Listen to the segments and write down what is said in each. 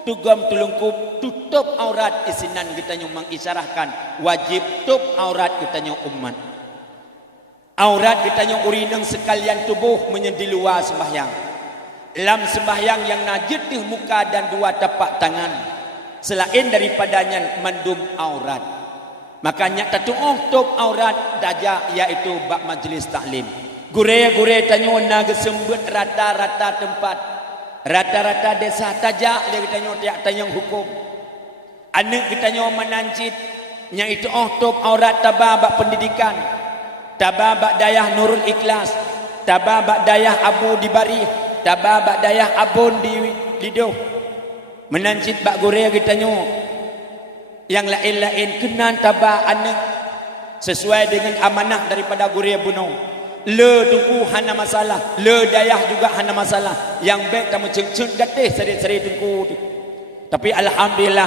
tugam tulungkup tutup aurat isinan kita nyo mengisyarahkan wajib tutup aurat kita nyo umat. Aurat kita nyo urineng sekalian tubuh menjadi luar sembahyang. Dalam sembahyang yang najis di muka dan dua tapak tangan selain daripadanya mandum aurat. Makanya tutup aurat daja yaitu bak majlis taklim. Gure-gure tanyo naga sembut rata-rata tempat. Rata-rata desa tajak dia kita nyo tiak tanyang hukum. Anak kita nyo menancit yang itu top aurat tababak pendidikan, tababak dayah Nurul Ikhlas, tababak dayah Abu di Bari, tababak dayah Abun di Lidoh. Menancit bak gure kita nyo yang lain-lain kenan tabak anak sesuai dengan amanah daripada gure bunuh. Le tungku hana masalah, le dayah juga hana masalah. Yang baik kamu ceng-ceng gatih seri-seri tungku tu. Tapi alhamdulillah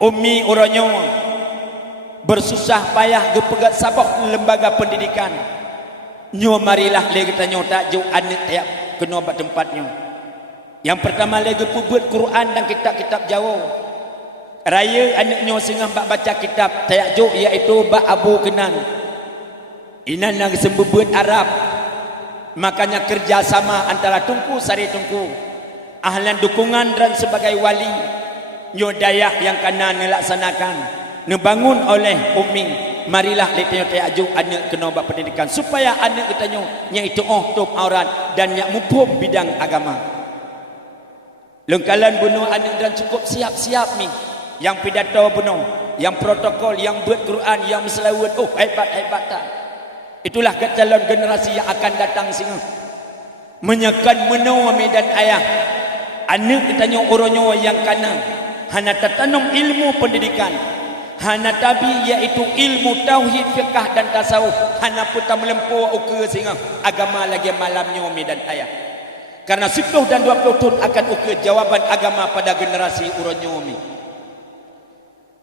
ummi uronyo bersusah payah gepegat sabah lembaga pendidikan. Nyo marilah le kita nyo tajuk anak tiap kena bat tempatnya. Yang pertama lagi pubut Quran dan kitab-kitab Jawa. Raya anak nyo sengah baca kitab tajuk iaitu bak Abu Kenan. Inan yang sembubut Arab. Makanya kerjasama antara tungku sari tungku ahlan dukungan dan sebagai wali nyo dayah yang kena melaksanakan nebangun oleh ummi. Marilah kita tajuk anak kena buat pendidikan supaya anak kita nyo nya itu top aurat dan nya mumpung bidang agama. Lengkalan bunuh anak dan cukup siap-siap ni yang pidato bunuh, yang protokol, yang buat Quran, yang selawat. Oh hebat-hebat tak. Itulah calon generasi yang akan datang sini menyekan menua medan ayah anak kita nyo oronyo yang kana hana tatanum ilmu pendidikan hana tabi iaitu ilmu tauhid fiqh dan tasawuf hana puta melempo uke singa agama lagi malamnya medan ayah karena 10 dan 20 tahun akan uke jawaban agama pada generasi oronyo mi.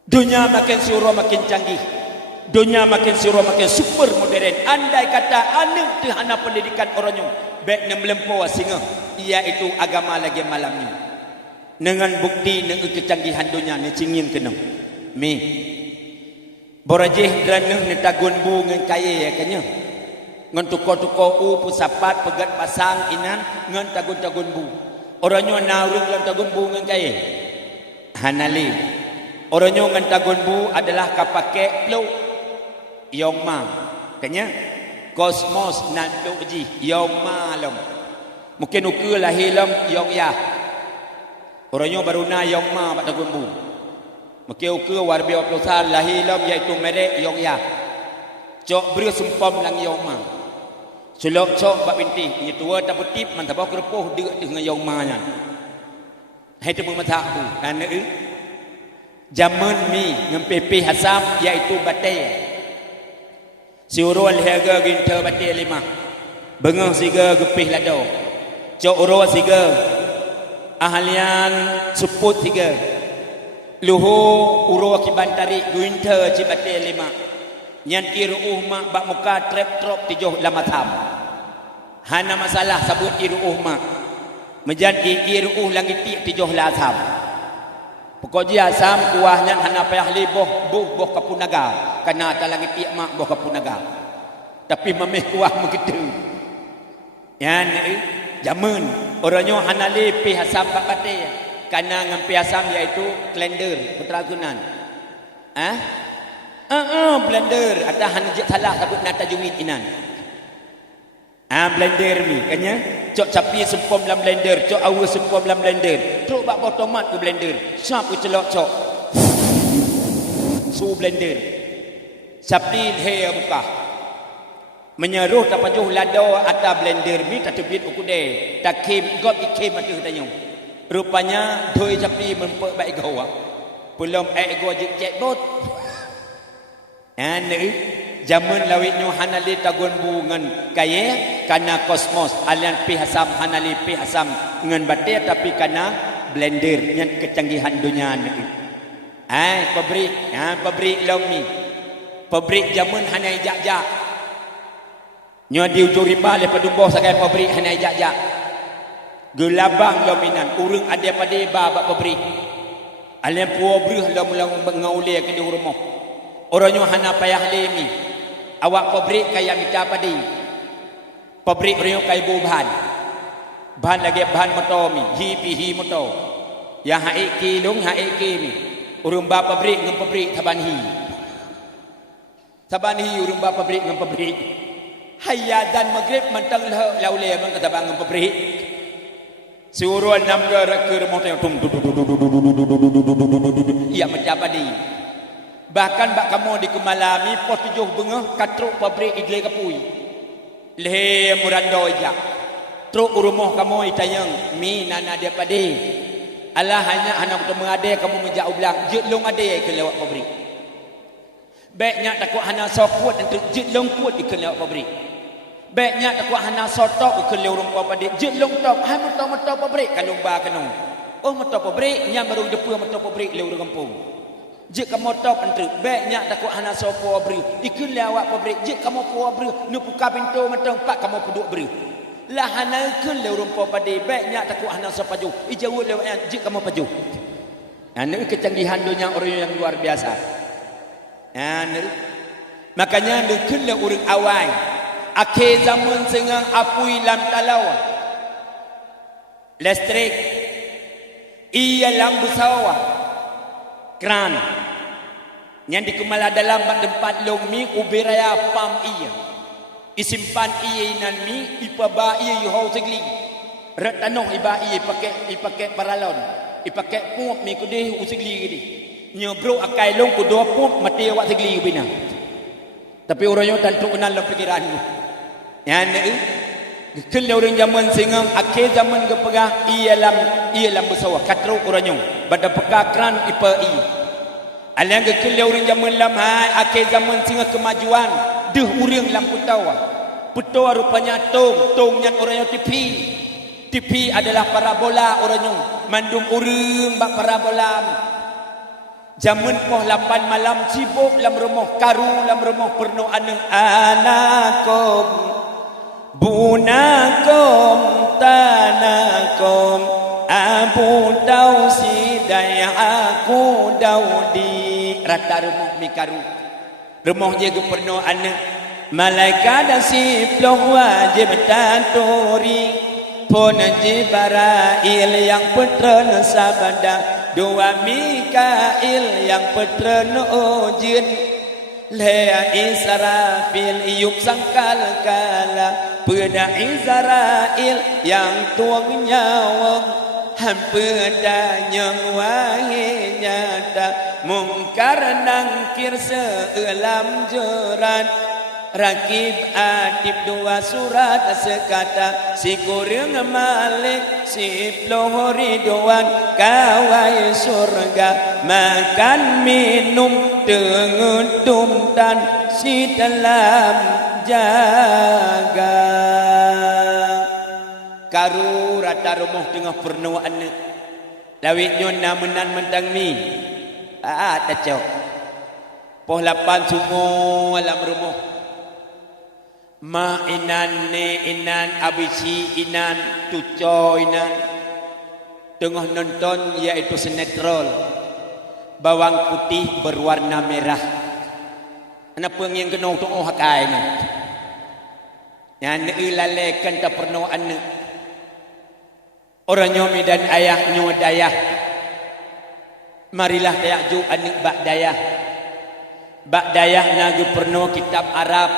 Dunia makin suruh makin canggih. Dunia makin suruh makin super modern. Andai kata anak tu hana pendidikan orangnya baik nem lempo singa iaitu agama lagi malamnya. Dengan bukti dengan kecanggihan dunia ni cingin kena. Mi. Borajih drana ni tagun bu ngan kaya ya kanya. Ngan tuko-tuko u pusapat pegat pasang inan ngan tagun-tagun bu. Orangnya naurung lan tagun bu ngan kaya. Hanali. Orangnya ngan tagun bu adalah kapake pluk Yoma kanya kosmos nantuk ji Yoma lom mungkin uke lahir lom Yong ya orangnya baru na Yoma bat tagun bu mungkin uke warbi oplosan lahir lom iaitu merek Yong ya cok beri sempom lang Yoma sulok cok bak binti ni tua tak petip man tabau kerepuh deuk dengan Yoma nya hai tu memata bu kan zaman mi ngempepe hasam iaitu batai siurul harga ginter batik 5 bengah siga gepih lado cok uro siga ahlian suput siga luhu uro kiban tarik ginter cibatik 5 nyan iruh mak bak muka trap trop tijuh lamatam hana masalah sabut iruh mak mejan iruh langiti tijuh latam pokoknya asam kuahnya hana payah li boh kapunaga karena talangi tiak mak boh kapunaga tapi memeh kuah begitu yan jamun orangnya hana li pi asam bakate karena ngampi asam iaitu blender putragunan blender ada hana salah sebut nata juwid inan blender ni kanya cok capi sempom dalam blender cok awu sempom dalam blender truk bak otomat ke blender sap ke celok cok su blender sapi he buka menyeruh tapajuh lado ata blender mi tatubit ukude takim got ikim atu tanyo rupanya doi sapi mempek baik gawa belum ego jek bot zaman lawitnya hanali tagun bungan kaya karena kosmos alian pihasam hanali pihasam ngan batik tapi karena blender yang kecanggihan dunia ni pabrik long ni pabrik zaman hanai jak-jak nyo di ujung riba lepas dumboh sakai pabrik hanai jak-jak gelabang dominan urang ada pada bab pabrik alam puo breh la mulang ngaule ke di rumah orangnya hana payah lemi awak pabrik kaya mita padi pabrik orangnya kaya bahan lagi bahan motor mi hi motor ya haik kilung haik mi urang ba pabrik ngam pabrik taban hi urang ba pabrik ngam pabrik hayya dan maghrib mantang laule man katabang ngam pabrik suruh enam gerak ke rumah yang ia macam tadi bahkan bak kamu di kemalami pos 7 bengah katruk pabrik igle kapui leh murando ijak truk rumah kamu itayang mi nana dia padi Allah hanya anak tu mengade kamu menjak ulang jetlong ade ke lewat pabrik baiknya takut hana sokut untuk jetlong kuat di ke lewat pabrik baiknya takut hana sotok ke lewat rumah padi jetlong tok hai motor pabrik kalau ba kanu oh motor pabrik nya baru depu motor pabrik lewat kampung jik kamu tok untuk baiknya takut hana sopo beri ikut lewat pabrik jik kamu puas beri nu buka pintu motor pak kamu duduk beri lah hana ke lewat rumah padi baiknya takut hana sopaju ijau lewat jik kamu paju anu kecanggihan dunia orang yang luar biasa anu makanya nu ke lewat orang awal akhir zaman sengang apui lam talawa listrik ia lam bersawah keran yang dikemala dalam tempat long mi ubiraya pam iya isimpan iya inan mi ipaba iya yuhau segli retanoh iba iya ipakai paralon ipakai pup mi kudih usegli gini nyobro akai long kudo pup mati awak segli bina tapi orangnya tantu kenal dalam pikiranmu yang ni kalau orang zaman singang akhir zaman kepegah ia lam bersawah katro orangnya pada pekakran ipai alang kalau orang zaman lam hai akhir zaman singang kemajuan deh urang lam putawa rupanya tong yang orangnya TV adalah parabola orangnya mandum urang bak parabola zaman poh 8 malam sibuk lam rumah karu lam rumah perno anakom bunakom tanakom abu dausi daya aku daudi rata rumah mikaru rumah je perno anak malaikat dan siploh wajib tanturi pun Jibrail yang putra sabada dua Mikail yang putra Ujin Lea Israfil iup sangkal kala pada Israel yang tuang nyawa hampir yang wahai nyata mungkar nangkir seelam jeran rakib atib 2 surat sekata si kurang malik si ploh ridwan kawai surga makan minum tengetum dan si dalam jaga karu rata rumah tengah pernuan lawit nyona menan mentang mi tak cok poh 8 semua alam rumah ma inan ne inan abisi inan tuco inan tengah nonton yaitu sinetron bawang putih berwarna merah anak peng yang kena tu hakai ni yang ilalekan tak pernah anak orang nyomi dan ayah nyodayah marilah tayak anak bak dayah nagu pernah kitab Arab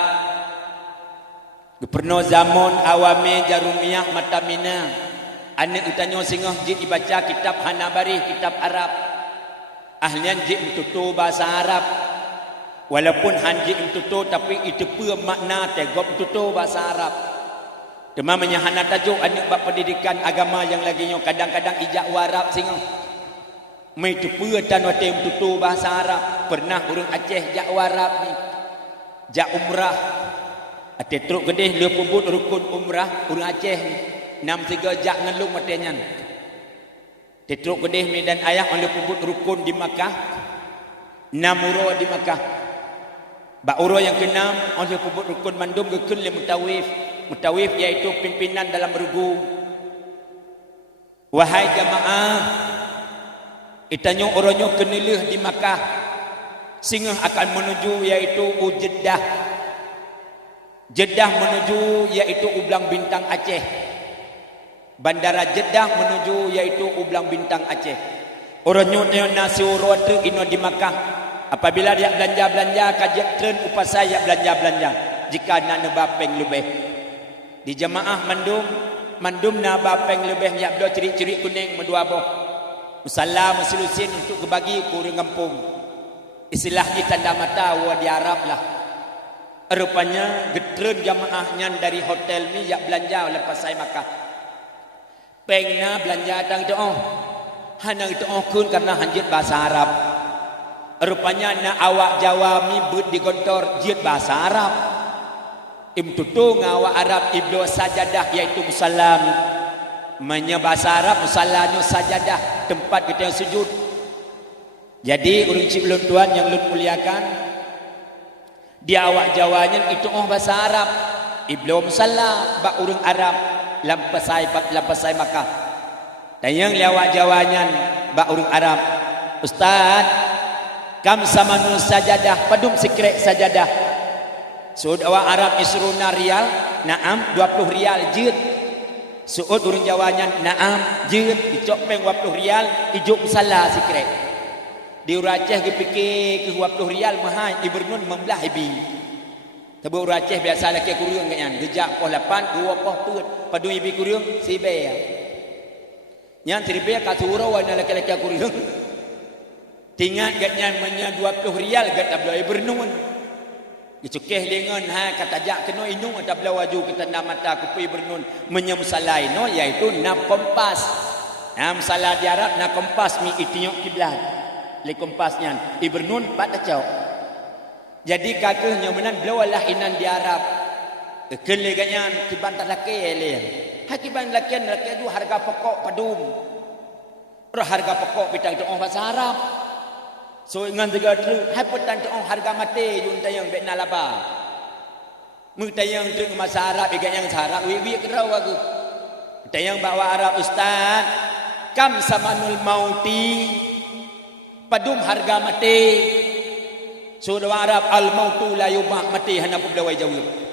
Gubernur zaman awame jarumiyah matamina anak utanyo singah jid dibaca kitab Hanabari kitab Arab ahlian jid mentutu bahasa Arab walaupun hanjid mentutu tapi itu pun makna tegop mentutu bahasa Arab demamanya hana tajuk anak bab pendidikan agama yang lagi nyo kadang-kadang ijak warab singah mai tu pun tan wate mentutu bahasa Arab pernah urang Aceh jak warab ni jak umrah ate truk gedeh le pebut rukun umrah urang Aceh 63 jak ngelung matenya te truk gedeh medan ayah le pebut rukun di Makkah 6 uro di Makkah ba uro yang ke-6 le pebut rukun mandum gekeun le mutawif iaitu pimpinan dalam regu Wahai jamaah, itanya orangnya kenilih di Makkah sehingga akan menuju yaitu Jeddah. Jeddah menuju yaitu Ublang Bintang Aceh. Bandara Jeddah menuju yaitu Ublang Bintang Aceh. Orangnya tanya nasi urut ino di Makkah. Apabila dia belanja-belanja kajak tren upah saya belanja-belanja. Jika nak nebapeng lebih. Di jamaah mandum na bapeng lebih ya beliau ciri-ciri kuning medua boh. Musalla muslusin untuk kebagi kurang kampung. Istilahnya tanda mata wa di Arab lah. Rupanya getren jamaahnya dari hotel ni ya belanja lepas saya Makkah. Pengna belanja tang doa. Hanang doa kun karena hanjit bahasa Arab. Rupanya na awak Jawa mi but di gontor jit bahasa Arab. Imtutu ngawak Arab ibnu sajadah yaitu musallam. Manya bahasa Arab musallanya sajadah tempat kita yang sujud. Jadi urang cik belum tuan yang lu muliakan, dia awak Jawanya itu bahasa Arab. Ibnu musalla bak urang Arab lampasai Makkah. Dan yang awak Jawanya bak urang Arab. Ustaz, kam samanul sajadah padum sikrek sajadah. Suud awak Arab isruna rial, naam 20 rial jid. Suud urang Jawanya naam jid, dicok peng 20 rial, ijuk musalla sikrek. Di Aceh dipikir ke 20 rial mahal, ibernun membelah ibi. Tapi Aceh biasa laki kurung kan, gejak poh 8, 2 poh put, padu ibi kurung sibe ya. Yang tribe katurau wana laki-laki kurung. Tingat gatnya menya 20 rial gat abla ibernun. Dicukeh lengan ha kata jak kena inu ada bela waju kita nak mata kupi bernun menyemusalai no iaitu nak kompas. Musala di Arab nak kompas mi itinyok kiblat. Le kompasnya ibernun pada cau. Jadi kakehnya menan belawalah inan di Arab. Keleganya kiban tak laki le. Hakiban lakian laki tu harga pokok padum. Harga pokok pitang tu bahasa Arab. So ngan tiga tu haputan tu harga mati yun tayang bet nalaba. Mu tayang tu masa Arab ikan yang Arab wi kerau aku. Tayang bawa Arab ustaz. Kam samanul mauti padum harga mati. So Arab al mautu la yubah mati hana pulawai jauh.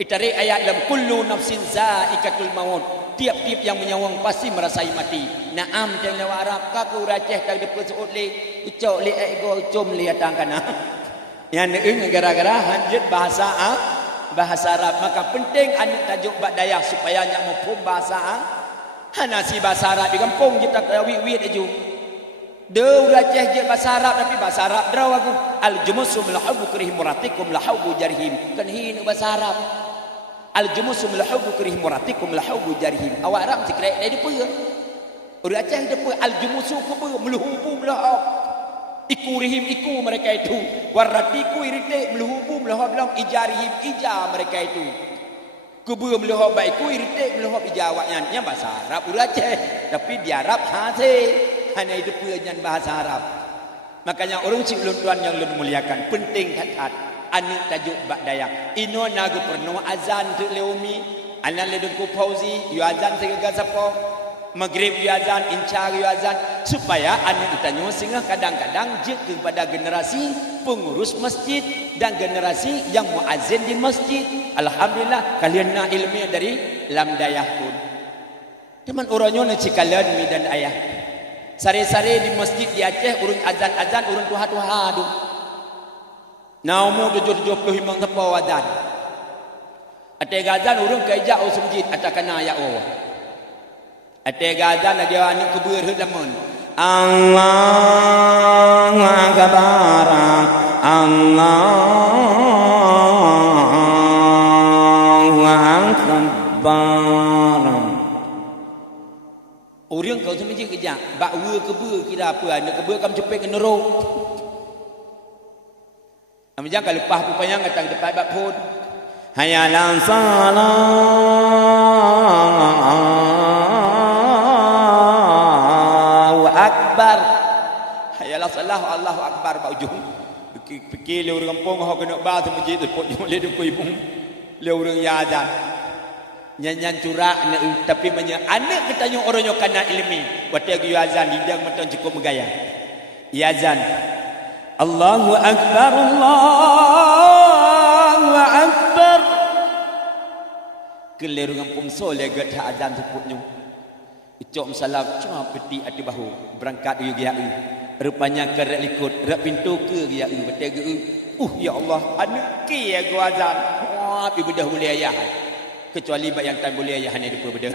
Itari ayat dalam kullu nafsin zaikatul maut. Tiap-tiap yang menyawang pasti merasai mati. Naam jangan lewat Arab kaku Aceh tak depa suut le ucok le ego cum le atang kana. Yang neung gara-gara hanjit bahasa Arab maka penting anu tajuk bak dayah supaya nya mafhum bahasa hana si bahasa Arab di kampung kita wi aju. Deu Aceh je bahasa Arab tapi bahasa Arab draw aku al jumusum lahubu krihim muratikum lahubu jarhim kan hin bahasa Arab. Al-jumusu melahubu kerih muratikum lahubu jarhim. Awak Arab mesti kira dari depa. Orang Aceh depa al-jumusu kubu melahubu melahab. Iku rihim iku mereka itu. Waratiku irite melahubu melahab dalam ijarihim ija mereka itu. Kubu melahab baiku irite melahab ija awaknya. Nya bahasa Arab orang Aceh tapi di Arab hasil hanya depa nyan bahasa Arab. Makanya orang cik ulun tuan yang ulun muliakan penting khat anu tajuk bak dayak ino nagu perno azan tu leumi anan le dengku pauzi yu azan segala sapo maghrib yu azan inca yu azan supaya anu utanyo sehingga kadang-kadang je kepada generasi pengurus masjid dan generasi yang muazzin di masjid. Alhamdulillah kalian nak ilmu dari lam dayah pun teman orangnya nak cikalan mi dan ayah sare-sare di masjid di Aceh urun azan-azan urun tuha-tuha tu naumu 75 tepa wadan. Ate gazan urung kaijak o sumjit atakana ya o. Ate gazan lagi ani kubur lamun. Allahu akbar. Allahu akbar. Urung kau sumjit kejak bak we kebur kira apa nak kebur kam cepet ke nerok. Amjang kalau pah pupanya ngatang depan bab pun. Hayalan Allahu akbar. Hayalan salah Allahu akbar bak ujung. Fikir le orang kampung hok kena ba tu masjid tu pot le de koi pun. Le orang ya azan. nyanyan curak tapi anak kita yang orangnya kena ilmi waktu yu azan hidang macam cukup megaya ya azan Allahu akbar Allahu akbar keliru ngampung soleh gata azan sebutnya icok salam cuma peti ati bahu berangkat yu dia rupanya kerek likut rek pintu ke dia betul ke ya Allah anak ke ya gua azan wah pi bedah boleh ayah kecuali yang tak boleh ayah hanya depa bedah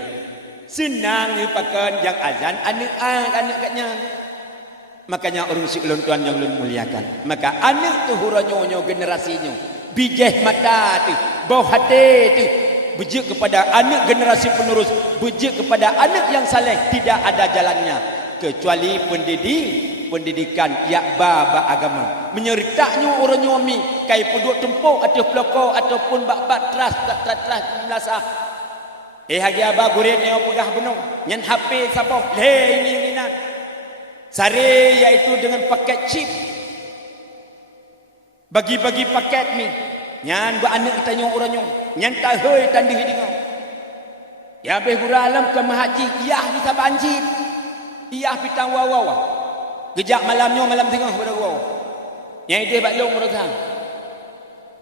senang ni pakan yang azan anak katnya makanya orang si ulun tuan yang ulun muliakan maka anak tu huranyo generasinya bijih mata tu bau hati tu bejik kepada anak generasi penerus bejik kepada anak yang saleh tidak ada jalannya kecuali pendidikan ya baba agama menyertaknya orang nyuami kai puduk tempuk atau peloko ataupun bak teras melasah hagi aba gurit ni pegah benou nyan HP siapa le ini nan sare iaitu dengan paket chip bagi-bagi paket ni nyan buat anak kita nyong orang nyong nyan tak hoi tandih dengan ya be guralam ke mahaji iya bisa banjir iya pitang wawa gejak malamnya malam tengah pada gua yang dia baklong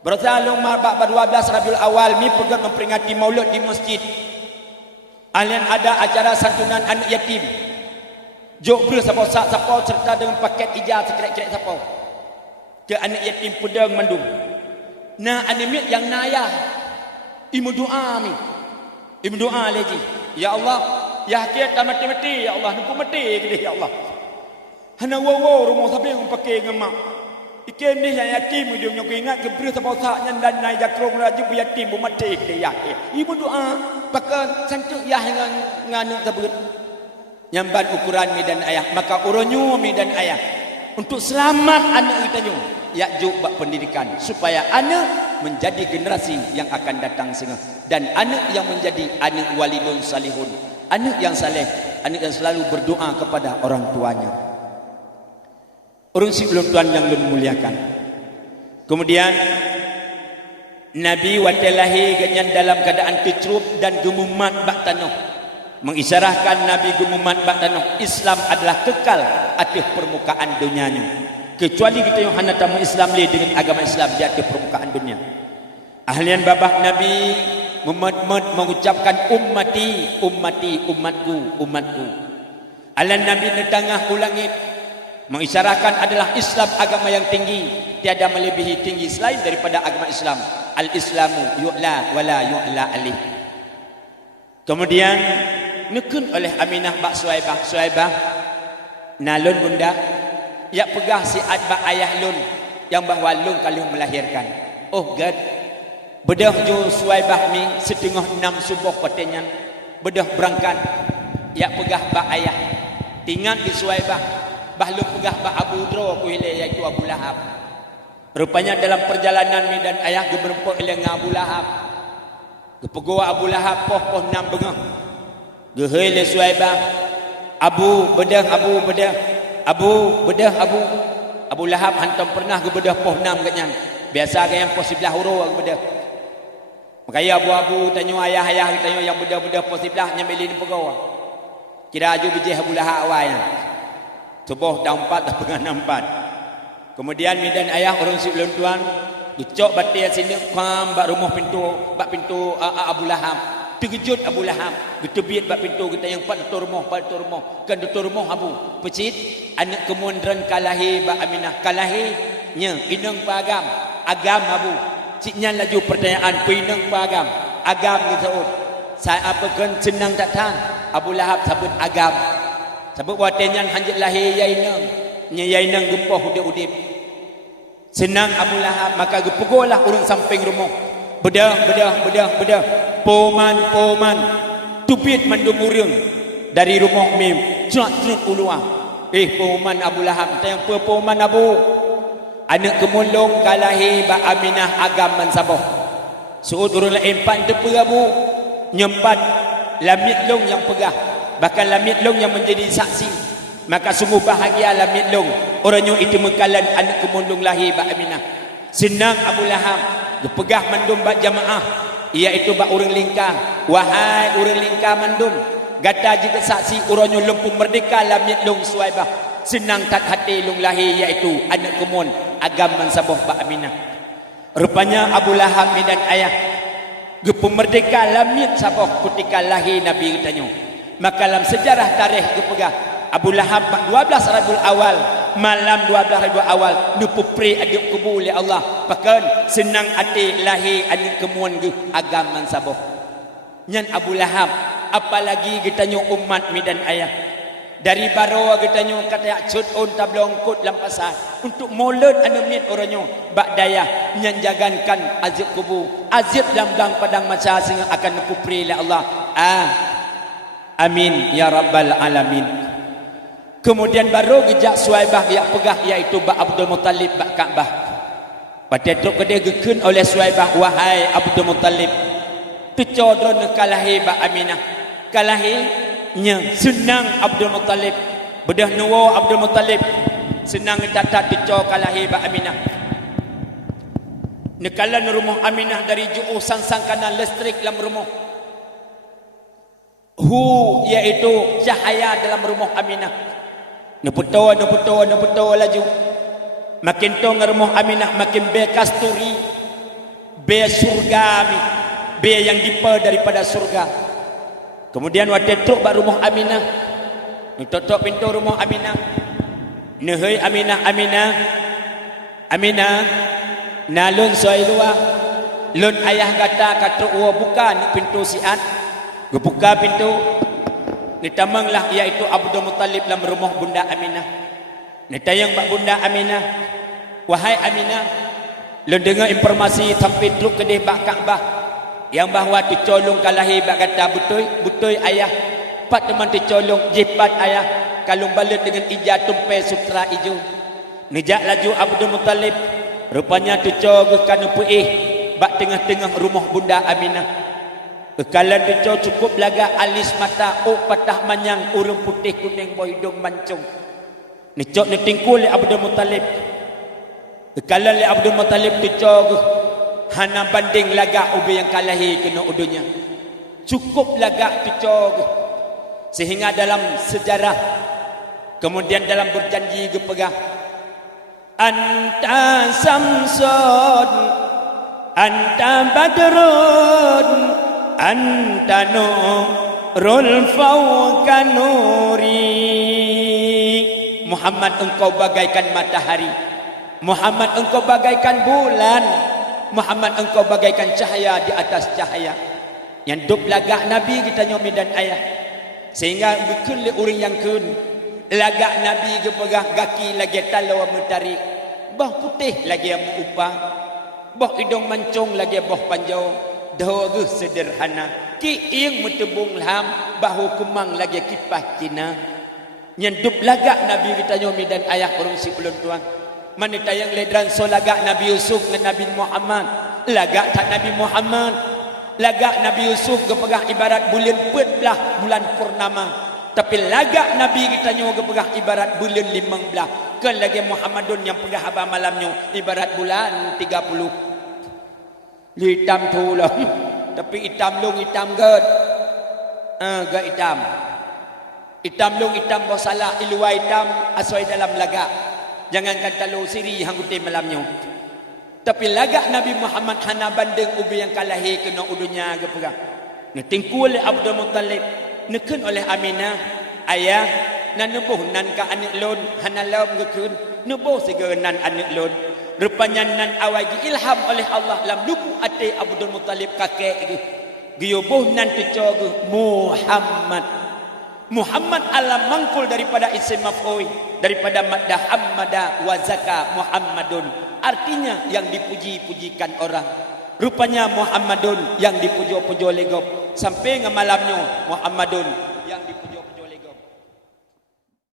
berasa long marbak 12 Rabiul Awal mi pegang memperingati maulud di masjid alian ada acara santunan anak yatim jok ber siapa serta dengan paket ijazah sekrek-krek siapa ke anak yatim pedang mandum nah animit yang nayah imu doa lagi ya Allah ya hakikat mati-mati ya Allah nampu mati ke ya Allah hana wawo rumah sabi yang pakai ngamak ikan ni yang yatim ujungnya aku ingat geberi sebosaknya dan naik jakrong raja bu yatim bu mati ke ya imu doa pakai sancuk ya nganu sabut nyamban ukuran mi dan ayah maka uronyo mi dan ayah untuk selamat anak kita nyu ya juk bak pendidikan supaya anak menjadi generasi yang akan datang sehingga dan anak yang menjadi anak walidun salihun anak yang saleh anak yang selalu berdoa kepada orang tuanya orang si ulun tuan yang ulun muliakan kemudian Nabi watelahi ganyan dalam keadaan kecrup dan gemumat bak tanah mengisyarahkan Nabi gemumat bak tanah Islam adalah kekal atas permukaan dunianya kecuali kita yang hanya tamu Islam dengan agama Islam di atas permukaan dunia ahlian babah Nabi mengucapkan ummati umatku alan Nabi di tengah ulangit mengisyarahkan adalah Islam agama yang tinggi tiada melebihi tinggi selain daripada agama Islam al-islamu yu'la wala yu'la alih kemudian nekun oleh Aminah bak Suhaibah nalun bunda ya pegah si adba ayah lun yang bahawa lun kali melahirkan oh God bedah jo Suhaibah mi setengah 6 subuh katanya bedah berangkat ya pegah bak ayah ingat di Suhaibah bahlu pegah bak Abu Dro ku ile iaitu Abu Lahab rupanya dalam perjalanan mi dan ayah geberempok ile dengan Abu Lahab gepego Abu Lahab poh 6 bengah gehele Suhaibah Abu bedah Abu Lahab hantam pernah ke bedah poh 6 katnya biasa ke yang poh 11 huruf ke bedah makanya abu tanya ayah tanya yang bedah poh 11 nyambilin pegawai kira aju bijih Abu Lahab awalnya subuh tahun 4 tahun 4 kemudian midan ayah orang si ulun tuan gecok batik sini kam bak rumah pintu Abu Lahab terkejut Abu Lahab getebiat bak pintu kita yang pat tutur rumah kan tutur rumah Abu pecit anak kemunderan kalahi bak Aminah kalahi nya inang pagam agam Abu ciknya laju pertanyaan pinang pagam agam ni saud saya apa kan senang tak tang Abu Lahab sabut agam sabut watenyan hanjit lahir yainang nya yainang gempoh udip senang Abu Lahab maka gepegolah orang samping rumah bedah poman tupit mandum urang dari rumah mim cerut uluah poman Abu Lahab tayang poman Abu anak kemulung kalahi ba Aminah agam man sabah suud urang lain pan tepe Abu nyempat lamit long yang pegah bahkan lamit long yang menjadi saksi maka sungguh bahagia lamit long orangnya itu mekalan anak kemulung lahir ba Aminah senang Abu Lahab gepegah mandum bak jamaah iaitu ba urang lingkah. Wahai urang lingkah mandum, gata jika saksi uronyo lempung merdeka lamit long Suwaibah, senang tak hati long lahir iaitu anak kemun agam mansaboh ba Aminah. Rupanya Abu Lahab dan ayah gepung merdeka lamit saboh ketika lahir Nabi getanyo. Maka dalam sejarah tarikh gepegah Abu Lahab 12 Rabiul Awal, malam 12 Rabiul Awal nupu pri aduk kubu oleh Allah, pakan senang hati lahir anak kemun ge agam mansaboh. Nyan Abu Lahab, apalagi getanyo umat midan ayah. Dari baro getanyo kata cut on tablong kut lampasah untuk molen anemit oranyo bak daya nyan jagankan azib kubu azib lambang padang masa sehingga akan nepupri oleh Allah. Amin ya rabbal alamin. Kemudian baru gejak Suwaibah yang pegah iaitu Bak Abdul Muttalib bak Kaabah. Pada tu kedai gekun oleh Suwaibah, wahai Abdul Muttalib, tucodron kalahi Bak Aminah. Kalahi nya senang Abdul Muttalib. Bedah nuwo Abdul Muttalib senang tata tuco kalahi Bak Aminah. Nekalan rumah Aminah dari ju'u sang-sang kanan listrik dalam rumah. Iaitu cahaya dalam rumah Aminah. Neputo laju. Makin to ngerumuh Aminah makin be kasturi, be surga mi, be yang dipa daripada surga. Kemudian waktu truk bak rumah Aminah, nutup pintu rumah Aminah. Nehei Aminah, nalun soai luar. Lun ayah kata buka ni pintu siat. Gebuka pintu. Nitamanglah iaitu Abdul Muttalib dalam rumah Bunda Aminah. Nitayang bak Bunda Aminah, wahai Aminah, lu dengar informasi sampai truk kedih bak Kaabah yang bahawa dicolong kalahi bak kata butoi ayah pat teman dicolong jipat ayah kalung balut dengan ija tumpai sutra ijo. Nijak laju Abdul Muttalib, rupanya dicolong kanu puih bak tengah-tengah rumah Bunda Aminah. Kekalan dico cukup laga alis mata patah manyang urung putih kuning boh hidung mancung. Nicok nitingkul le Abdul Muttalib. Kekalan le Abdul Muttalib dico hana banding laga ubi yang kalahi kena udunya. Cukup laga dico sehingga dalam sejarah kemudian dalam berjanji gepegah anta samsun anta badrun anta nurul fawqa nuri. Muhammad engkau bagaikan matahari, Muhammad engkau bagaikan bulan, Muhammad engkau bagaikan cahaya di atas cahaya. Yang duk lagak Nabi kita nyomi dan ayah. Sehingga bukan le orang yang kun lagak Nabi ke pegah gaki lagi talawa mentari. Bah putih lagi yang upah. Bah hidung mancung lagi bah panjau. Doa sederhana ki ing metebung lam bahu kumang lagi kipah Cina nyendup lagak Nabi kita nyomi dan ayah orang si ulun tuan mana tayang ledran so lagak Nabi Yusuf dengan Nabi Muhammad lagak tak Nabi Muhammad lagak Nabi Yusuf kepegah ibarat bulan petlah bulan purnama tapi lagak Nabi kita nyomi kepegah ibarat bulan 15 kan lagi Muhammadun yang pegah haba malamnya ibarat bulan 30 hitam tu lah. Tapi hitam long hitam gad. Gad hitam. Hitam long hitam bau salah iluai hitam asoi dalam lagak. Jangankan talu siri hangguti malamnya. Tapi lagak Nabi Muhammad hana banding ubi yang kalahi kena udunya gepegah. Netingku oleh Abdul Muttalib, neken oleh Aminah, ayah nan nebuh nan ka anak lon hana laum gekun, nebuh segera nan anak lon. Rupanya nan awagi ilham oleh Allah dalam lubu ati Abdul Muttalib kakek giyubuh nan tucogu Muhammad alam mangkul daripada isim maf'ul daripada maddah hammada wa zaka Muhammadun artinya yang dipuji-pujikan orang. Rupanya Muhammadun yang dipujo-pujo legop sampai ngamalamnya Muhammadun